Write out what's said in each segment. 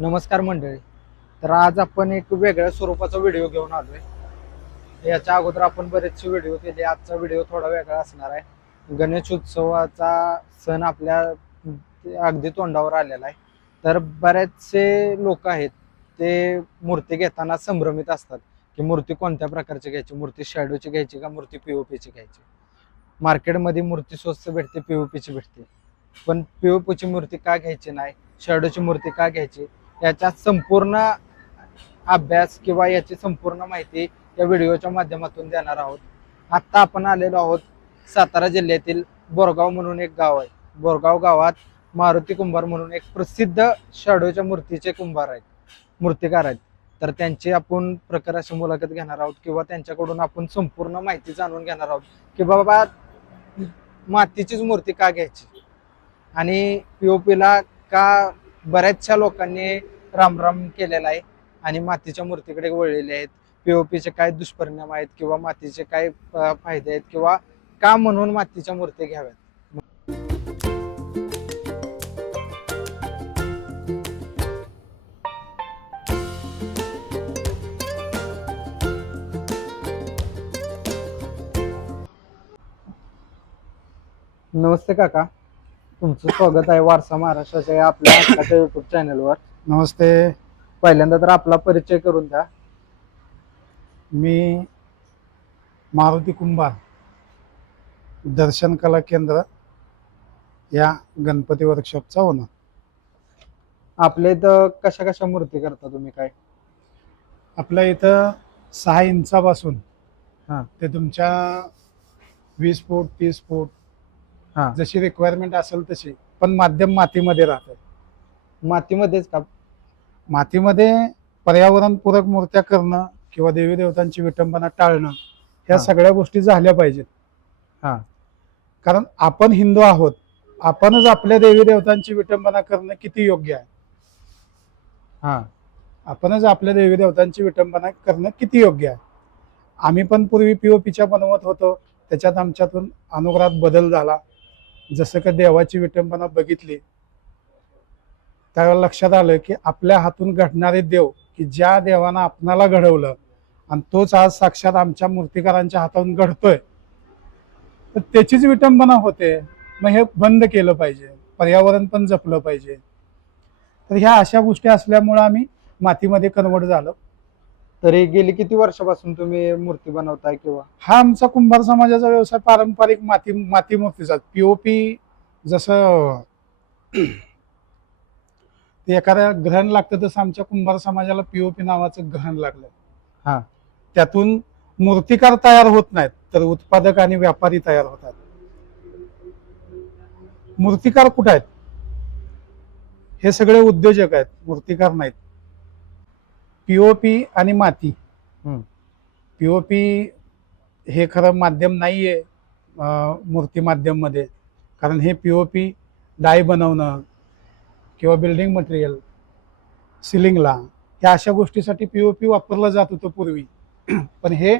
नमस्कार मंडळी. तर आज आपण एक वेगळ्या स्वरूपाचा व्हिडिओ घेऊन आलो आहे याच्या अगोदर आपण बरेचसे व्हिडिओ केले. आजचा व्हिडिओ थोडा वेगळा असणार आहे. गणेश उत्सवाचा सण आपल्या अगदी तोंडावर आलेला आहे. तर बरेचसे लोक आहेत ते मूर्ती घेताना संभ्रमित असतात की मूर्ती कोणत्या प्रकारची घ्यायची? मूर्ती शॅडोची घ्यायची का मूर्ती पीओपीची घ्यायची? मार्केटमध्ये मूर्ती स्वस्त भेटते पीओपीची भेटते. पण पीओपीची मूर्ती का घ्यायची नाही? शॅडोची मूर्ती का घ्यायची? याचा संपूर्ण अभ्यास किंवा याची संपूर्ण माहिती या व्हिडिओच्या माध्यमातून देणार आहोत. आत्ता आपण आलेलो आहोत सातारा जिल्ह्यातील बोरगाव म्हणून एक गाव आहे. बोरगाव गावात मारुती कुंभार म्हणून एक प्रसिद्ध शाडोच्या मूर्तीचे कुंभार आहेत. मूर्तिकार आहेत. तर त्यांची आपण प्रकार अशी मुलाखत घेणार आहोत किंवा त्यांच्याकडून आपण संपूर्ण माहिती जाणून घेणार आहोत की बाबा मातीचीच मूर्ती का घ्यायची? आणि यू ओ पीला का बऱ्याचशा लोकांनी रामराम केलेला आहे आणि मातीच्या मूर्तीकडे वळलेले आहेत. पीओपीचे काय दुष्परिणाम आहेत किंवा मातीचे काय फायदे आहेत किंवा का म्हणून मातीच्या मूर्ती घ्याव्यात? नमस्ते काका. तुमचं स्वागत आहे वारसा महाराष्ट्राच्या आपल्या हक्काच्या युट्यूब चॅनलवर नमस्ते. पहिल्यांदा तर आपला परिचय करून द्या. मी मारुती कुंभार दर्शन कला केंद्र या गणपती वर्कशॉपचा ओनर आपल्या इथं कशा कशा मूर्ती करता तुम्ही काय? आपल्या इथं सहा इंचापासून हा. ते तुमच्या वीस फूट तीस फूट हा. जशी रिक्वायरमेंट असेल तशी पण माध्यम मातीमध्ये राहते. मातीमध्येच का? मातीमध्ये पर्यावरणपूरक मूर्त्या करणं किंवा देवी देवतांची विटंबना टाळणं ह्या. सगळ्या गोष्टी झाल्या पाहिजेत. हा. कारण आपण हिंदू आहोत आपणच आपल्या देवी देवतांची विटंबना करणं किती योग्य आहे? हा. आपणच आपल्या देवी देवतांची विटंबना करणं किती योग्य आहे? आम्ही पण पूर्वी पीओपीच्या बनवत होतो त्याच्यात आमच्यातून अनुग्रहात बदल झाला. जसं का देवाची विटंबना बघितली त्यावेळेला लक्षात आलं की आपल्या हातून घडणारे देव की ज्या देवानं आपणाला घडवलं आणि तोच आज साक्षात आमच्या मूर्तिकारांच्या हातातून घडतोय. तर त्याचीच विटंबना होते. मग हे बंद केलं पाहिजे. पर्यावरण पण जपलं पाहिजे. तर ह्या अशा गोष्टी असल्यामुळं आम्ही मातीमध्ये कन्वर्ट झालो. तरी गेली किती वर्षापासून तुम्ही मूर्ती बनवताय किंवा? हा आमचा कुंभार समाजाचा व्यवसाय पारंपरिक माती माती मूर्तीचा पीओपी जसं ते एखाद्या ग्रहण लागतं तसं आमच्या कुंभार समाजाला पीओपी नावाचं ग्रहण लागलं हा. त्यातून मूर्तिकार तयार होत नाहीत तर उत्पादक आणि व्यापारी तयार होतात मूर्तिकार कुठे आहेत? हे सगळे उद्योजक आहेत मूर्तिकार नाहीत. पीओपी आणि माती. पीओपी हे खरं माध्यम नाहीये मूर्ती माध्यममध्ये कारण हे पीओपी डाय बनवणं किंवा बिल्डिंग मटेरियल सिलिंगला या अशा गोष्टीसाठी पीओपी वापरलं जात होतं पूर्वी. पण हे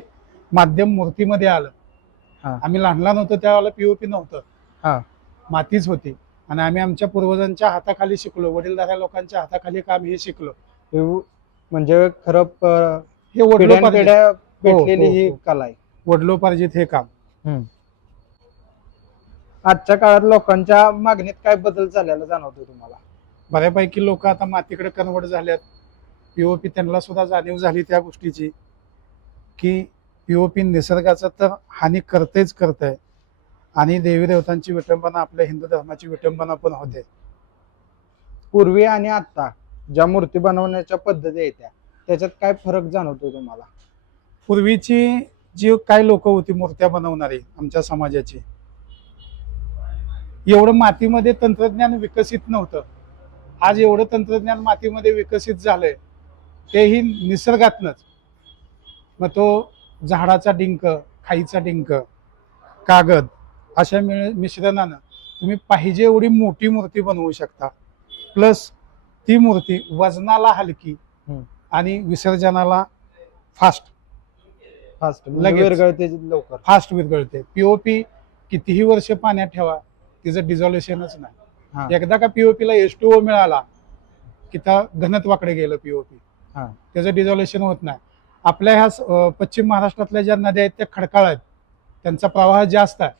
माध्यम मूर्तीमध्ये आलं. हा. आम्ही लहान लहान होतो त्यावेळेला पीओपी हा. नव्हतं. मातीच होती. आणि आम्ही आमच्या पूर्वजांच्या हाताखाली शिकलो वडीलधाऱ्या लोकांच्या हाताखाली काम हे शिकलो. हे म्हणजे खरं प- हे वडलोपार्जित. भेटलेली हो, ही हो. कला आहे. वडलोपार्जित हे काम. आजच्या काळात लोकांच्या मागणीत काय बदल झालेला जाणवतो तुम्हाला? बऱ्यापैकी लोक आता मातीकडे कन्वर्ट झाल्यात. पीओपी त्यांना सुद्धा जाणीव झाली त्या गोष्टीची की पीओपी निसर्गाचं तर हानी करतेच करतंय. आणि देवी देवतांची विटंबना आपल्या हिंदू धर्माची विटंबना पण होते. पूर्वी आणि आता ज्या मूर्ती बनवण्याच्या पद्धती आहेत त्या त्याच्यात काय फरक जाणवतो तुम्हाला? पूर्वीची जी काय लोक होती मूर्त्या बनवणारी आमच्या समाजाची एवढं मातीमध्ये तंत्रज्ञान विकसित नव्हतं. आज एवढं तंत्रज्ञान मातीमध्ये विकसित झालंय तेही निसर्गातनच मग तो झाडाचा डिंक खाईचा डिंक कागद अशा मिळ मिश्रणानं तुम्ही पाहिजे एवढी मोठी मूर्ती बनवू शकता प्लस ती मूर्ती वजनाला हलकी. आणि विसर्जनाला फास्ट फास्ट लगेच. विरघळते लवकर फास्ट विरघळते पीओपी कितीही वर्ष पाण्यात ठेवा तिचं डिझॉल्युशनच. नाही एकदा का पीओपीला एस टू ओ मिळाला की त्या घनत्वाकडे गेलं पीओपी. त्याचं डिझॉल्युशन होत नाही. आपल्या ह्या पश्चिम महाराष्ट्रातल्या ज्या नद्या आहेत त्या खडकाळ आहेत त्यांचा प्रवाह जास्त आहे.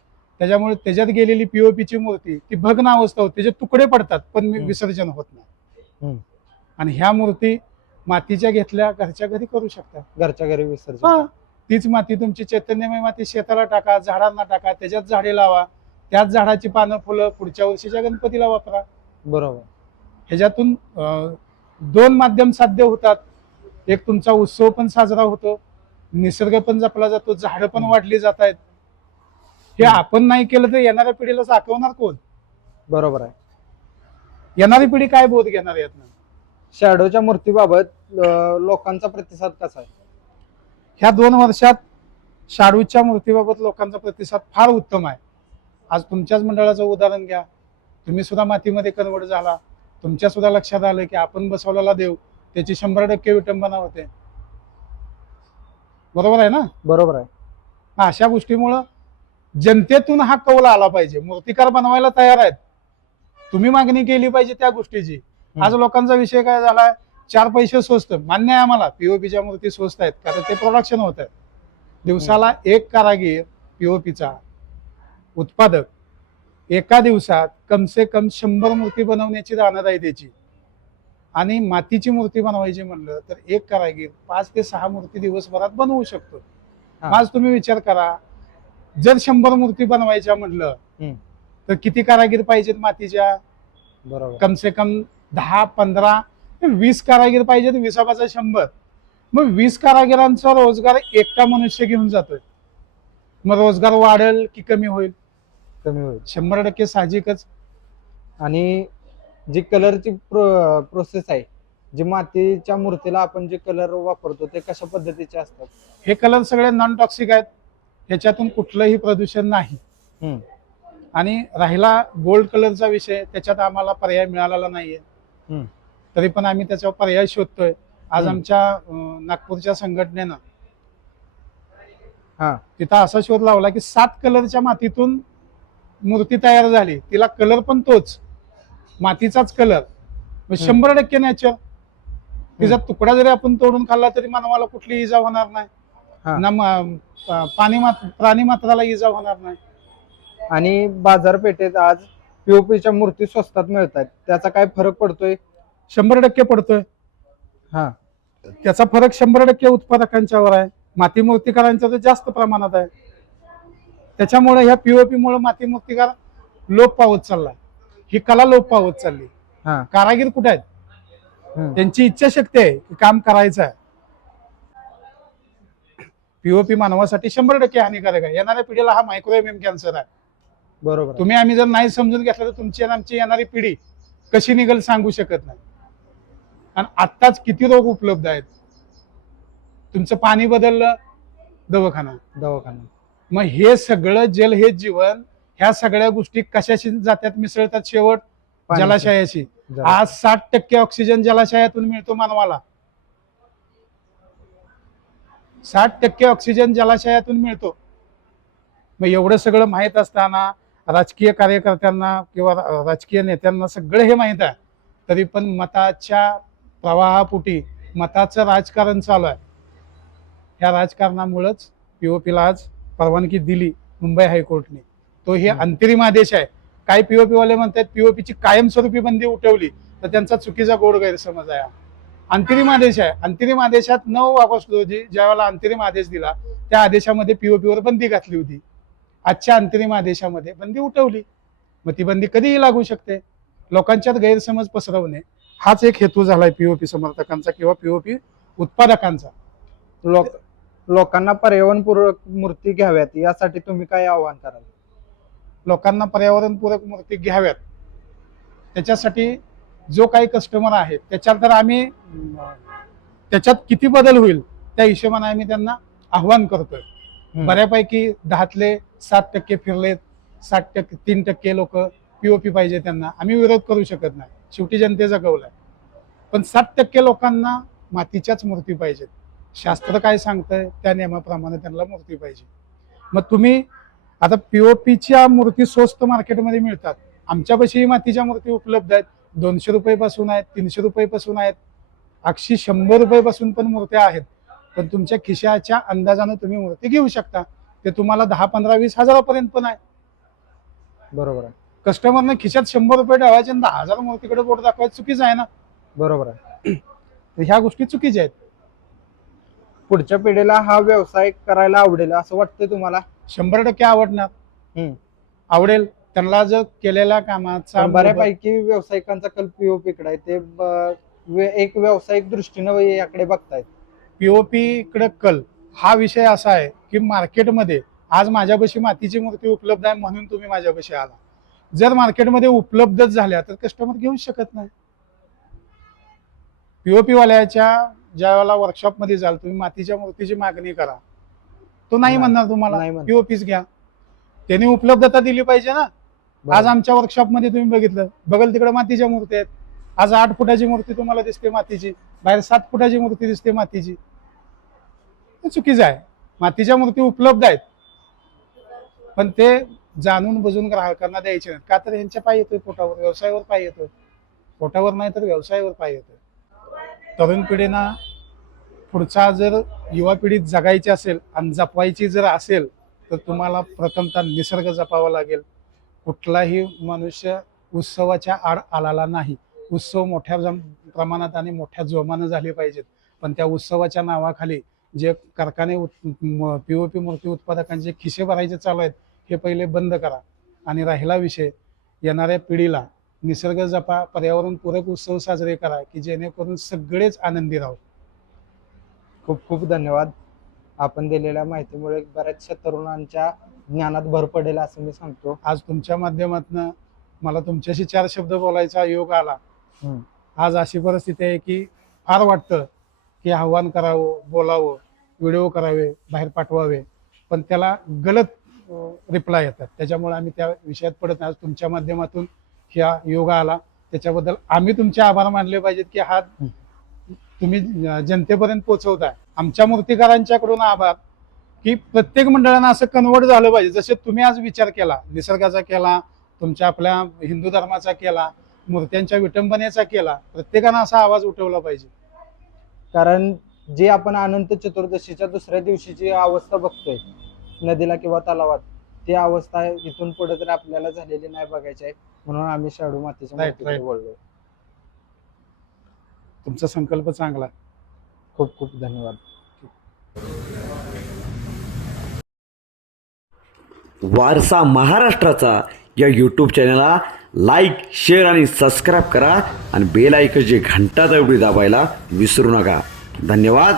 त्याच्यामुळे त्याच्यात गेलेली पीओपीची मूर्ती ती भग्न अवस्था होते त्याचे तुकडे पडतात पण. विसर्जन होत नाही. आणि ह्या मूर्ती मातीच्या घेतल्या घरच्या घरी करू शकता घरच्या घरी विसर्जन. तीच माती तुमची चैतन्यमय माती शेताला टाका झाडांना टाका त्याच्यात झाडे लावा. त्याच झाडाची पानं फुलं पुढच्या वर्षीच्या गणपतीला वापरा. बरोबर. ह्याच्यातून दोन माध्यम साध्य होतात. एक तुमचा उत्सव पण साजरा होतो. निसर्ग पण जपला जातो. झाडं पण. वाढली जात आहेत. हे. आपण नाही केलं तर येणाऱ्या पिढीला साकवणार कोण? बरोबर आहे. येणारी पिढी काय बोध घेणार यातनं? शॅडोच्या मूर्तीबाबत लोकांचा प्रतिसाद कसा आहे? ह्या दोन वर्षात शाडूच्या मूर्तीबाबत लोकांचा प्रतिसाद फार उत्तम आहे. आज तुमच्याच मंडळाचं उदाहरण घ्या. तुम्ही सुद्धा मातीमध्ये कन्वर्ट झाला. तुमच्या सुद्धा लक्षात आलं की आपण बसवलेला देव त्याची शंभर टक्के विटंबना होते. बरोबर आहे ना? बरोबर आहे. हा, अशा गोष्टीमुळं जनतेतून हा कौल आला पाहिजे. मूर्तिकार बनवायला तयार आहेत. तुम्ही मागणी केली पाहिजे त्या गोष्टीची. आज लोकांचा विषय काय झालाय? चार पैसे स्वस्त. मान्य आहे आम्हाला पीओपीच्या मूर्ती स्वस्त आहेत. कारण ते प्रोडक्शन होत आहे दिवसाला एक कारागीर पीओपीचा उत्पादक एका दिवसात कमसे कम शंभर मूर्ती बनवण्याची राहणार आहे त्याची. आणि मातीची मूर्ती बनवायची म्हणलं तर एक कारागीर पाच ते सहा मूर्ती दिवसभरात बनवू शकतो. आज तुम्ही विचार करा जर शंभर मूर्ती बनवायच्या म्हटलं हम्म. तर किती कारागीर पाहिजेत मातीच्या? बरोबर. कमसे कम दहा पंधरा वीस कारागीर पाहिजेत विसाबाचा शंभर. मग वीस कारागिरांचा रोजगार एकटा मनुष्य घेऊन जातोय. मग रोजगार वाढेल की कमी होईल? कमी होईल. शंभर टक्के साहजिकच. आणि जी कलरची प्रोसेस आहे जी मातीच्या मूर्तीला आपण जे कलर वापरतो ते कशा पद्धतीचे असतात? हे कलर सगळे नॉन टॉक्सिक आहेत. ह्याच्यातून कुठलंही प्रदूषण नाही. हम्म. आणि राहिला गोल्ड कलरचा विषय त्याच्यात आम्हाला पर्याय मिळालेला नाहीये. हम्म. तरी पण आम्ही त्याच्यावर पर्याय शोधतोय. आज हम्म. आमच्या अं, नागपूरच्या संघटनेनं हा. तिथं असा शोध लावला की सात कलरच्या मातीतून मूर्ती तयार झाली तिला कलर पण तोच. मातीचाच कलर शंभर टक्के नॅचर तिचा तुकडा जरी आपण तोडून खाल्ला तरी मानवाला कुठली इजा होणार हा. नाही ना पाणी प्राणी मात्राला इजा होणार नाही. आणि बाजारपेठेत आज पीओपीच्या मूर्ती स्वस्तात मिळतात. त्याचा काय फरक पडतोय? शंभर टक्के पडतोय. हा. त्याचा फरक शंभर टक्के उत्पादकांच्यावर आहे. माती मूर्तिकारांच्या तर जास्त प्रमाणात आहे. त्याच्यामुळे ह्या पीओपी मुळे माती मूर्तिकार लोप पावत चाललाय. ही कला लोप पावत चालली. हा. कारागीर कुठे आहेत. त्यांची इच्छाशक्ती आहे की काम करायचं आहे. पीओपी मानवासाठी शंभर टक्के हानिकारक आहे. येणाऱ्या पिढीला हा मायक्रो एम कॅन्सर आहे. बरोबर. तुम्ही आम्ही जर नाही समजून घेतलं तर तुमची आणि आमची येणारी पिढी कशी निघल सांगू शकत नाही. आणि आत्ताच किती रोग उपलब्ध आहेत? तुमचं पाणी बदललं दवाखाना. दवाखाना. मग हे सगळं जल हे जीवन ह्या सगळ्या गोष्टी कशाशी जात्यात मिसळतात शेवट. जलाशयाशी. आज साठ टक्के ऑक्सिजन जलाशयातून मिळतो मानवाला साठ टक्के ऑक्सिजन जलाशयातून मिळतो. मग एवढं सगळं माहीत असताना राजकीय कार्यकर्त्यांना किंवा राजकीय नेत्यांना सगळं हे माहीत आहे. तरी पण मताच्या प्रवाहापोटी मताचं राजकारण चालू आहे. ह्या राजकारणामुळंच पीओपीला आज परवानगी दिली मुंबई हायकोर्टने. तो हे. अंतरिम आदेश आहे. काही पीओपी वाले म्हणतात पीओपीची कायमस्वरूपी बंदी उठवली तर त्यांचा चुकीचा गोड गैरसमज आहे. अंतरिम आदेश आहे. अंतरिम आदेशात नऊ ऑगस्ट रोजी ज्यावेळेला अंतरिम आदेश दिला त्या आदेशामध्ये पीओपीवर बंदी घातली होती. आजच्या अंतरिम आदेशामध्ये बंदी उठवली. मग ती बंदी कधीही लागू शकते. लोकांच्यात गैरसमज पसरवणे हाच एक हेतू झालाय पीओपी समर्थकांचा किंवा पीओपी उत्पादकांचा. लोक लोकांना पर्यावरणपूरक मूर्ती घ्याव्यात यासाठी तुम्ही काय आवाहन कराल? लोकांना पर्यावरणपूरक मूर्ती घ्याव्यात. त्याच्यासाठी जो काही कस्टमर आहे त्याच्यात तर आम्ही त्याच्यात किती बदल होईल त्या हिशोबाने आम्ही त्यांना आव्हान करतोय. बऱ्यापैकी दहातले सात टक्के फिरलेत साठ टक्के तीन टक्के लोक पीओपी पाहिजे त्यांना. आम्ही विरोध करू शकत नाही. शेवटी जनतेचा कौल आहे. पण साठ टक्के लोकांना मातीच्याच मूर्ती पाहिजेत. शास्त्र काय सांगतंय? त्या नियमाप्रमाणे त्यांना मूर्ती पाहिजे. मग तुम्ही आता पीओपीच्या मूर्ती स्वस्त मार्केटमध्ये मिळतात. आमच्यापाशीही मातीच्या मूर्ती उपलब्ध आहेत. दोनशे रुपयेपासून आहेत तीनशे रुपयेपासून आहेत. अक्षी शंभर रुपयेपासून पण मूर्त्या आहेत. पण तुमच्या खिशाच्या अंदाजानं तुम्ही मूर्ती घेऊ शकता. ते तुम्हाला दहा पंधरा वीस हजारापर्यंत पण आहे. बरोबर आहे. कस्टमरने खिशात शंभर रुपये ठेवायचे आणि दहा हजार मूर्तीकडे बोट दाखवायचं चुकीचं आहे ना? बरोबर आहे. तर ह्या गोष्टी चुकीच्या आहेत. पुढच्या पिढीला हा व्यवसाय करायला आवडेल असं वाटतंय तुम्हाला? शंभर टक्के आवडणार. हम्म. आवडेल. त्यांना जर केलेल्या कामाचा पण बऱ्यापैकी व्यावसायिकांचा कल पीओपी कडे आहे. ते ब- वे- एक व्यावसायिक दृष्टीनं याकडे बघतायत. पीओपी कडे कल हा विषय असा आहे की मार्केटमध्ये आज माझ्यापाशी मातीची मूर्ती उपलब्ध आहे म्हणून तुम्ही माझ्यापाशी आला. जर मार्केटमध्ये उपलब्धच झाल्या तर कस्टमर घेऊच शकत नाही. पीओपी वाल्याच्या ज्या वेळेला वर्कशॉपमध्ये जाल तुम्ही मातीच्या मूर्तीची मागणी करा. तो नाही नाही, म्हणणार तुम्हाला. नाही म्हणणार. पीओपीच घ्या. त्यांनी उपलब्धता दिली पाहिजे ना. आज आमच्या वर्कशॉपमध्ये तुम्ही बघितलं. बघल तिकडे मातीच्या मूर्ती आहेत. आज आठ फुटाची मूर्ती तुम्हाला दिसते मातीची. बाहेर सात फुटाची मूर्ती दिसते मातीची. हे चुकीचं आहे. मातीच्या मूर्ती उपलब्ध आहेत. पण ते जाणून बुजून ग्राहकांना द्यायचे नाहीत. का तर यांच्या पाय येतोय पोटावर. व्यवसायावर पाय येतोय. पोटावर नाही तर व्यवसायावर पाय येतोय. तरुण पिढीना पुढचा जर युवा पिढीत जगायची असेल आणि जपवायची जर असेल तर तुम्हाला प्रथमतः निसर्ग जपावा लागेल. कुठलाही मनुष्य उत्सवाच्या आड आलेला नाही. उत्सव मोठ्या जम- प्रमाणात आणि मोठ्या जोमानं झाले पाहिजेत. पण त्या उत्सवाच्या नावाखाली जे कारखाने पीओपी मूर्ती उत्पादकांचे खिसे भरायचे चालू आहेत हे पहिले बंद करा. आणि राहिला विषय येणाऱ्या पिढीला निसर्ग जपा पर्यावरणपूरक उत्सव साजरे करा की जेणेकरून सगळेच आनंदी राहू. खूप खूप धन्यवाद. आपण दिलेल्या माहितीमुळे बऱ्याचशा तरुणांच्या ज्ञानात भर पडेल असं मी सांगतो. आज तुमच्या माध्यमातून मला तुमच्याशी चार शब्द बोलायचा योग आला. आज अशी परिस्थिती आहे की फार वाटतं की आव्हान करावं बोलावं व्हिडिओ करावे बाहेर पाठवावे पण त्याला गलत रिप्लाय येतात. त्याच्यामुळे आम्ही त्या विषयात पडत नाही. आज तुमच्या माध्यमातून ह्या योग आला. त्याच्याबद्दल आम्ही तुमचे आभार मानले पाहिजेत की हा तुम्ही जनतेपर्यंत पोहोचवताय आमच्या मूर्तिकारांच्याकडून आभार की प्रत्येक मंडळानं असं कन्वर्ट झालं पाहिजे. जसे तुम्ही आज विचार केला निसर्गाचा केला तुमच्या आपल्या हिंदू धर्माचा केला मूर्त्यांच्या विटंबनेचा केला प्रत्येकानं असा आवाज उठवला पाहिजे. कारण जे आपण अनंत चतुर्दशीच्या दुसऱ्या दिवशीची अवस्था बघतोय नदीला किंवा तलावात ती अवस्था इथून पुढे तर आपल्याला झालेली नाही बघायची आहे म्हणून आम्ही शाडू मातीच्या Right, मूर्तीकडे right. बोललो तुमचा संकल्प चांगला आहे. खूप खूप धन्यवाद वारसा महाराष्ट्राचा या यूट्यूब चॅनलला लाईक शेअर आणि सबस्क्राईब करा आणि बेल आयकनची घंटा तेवढी दाबायला विसरू नका धन्यवाद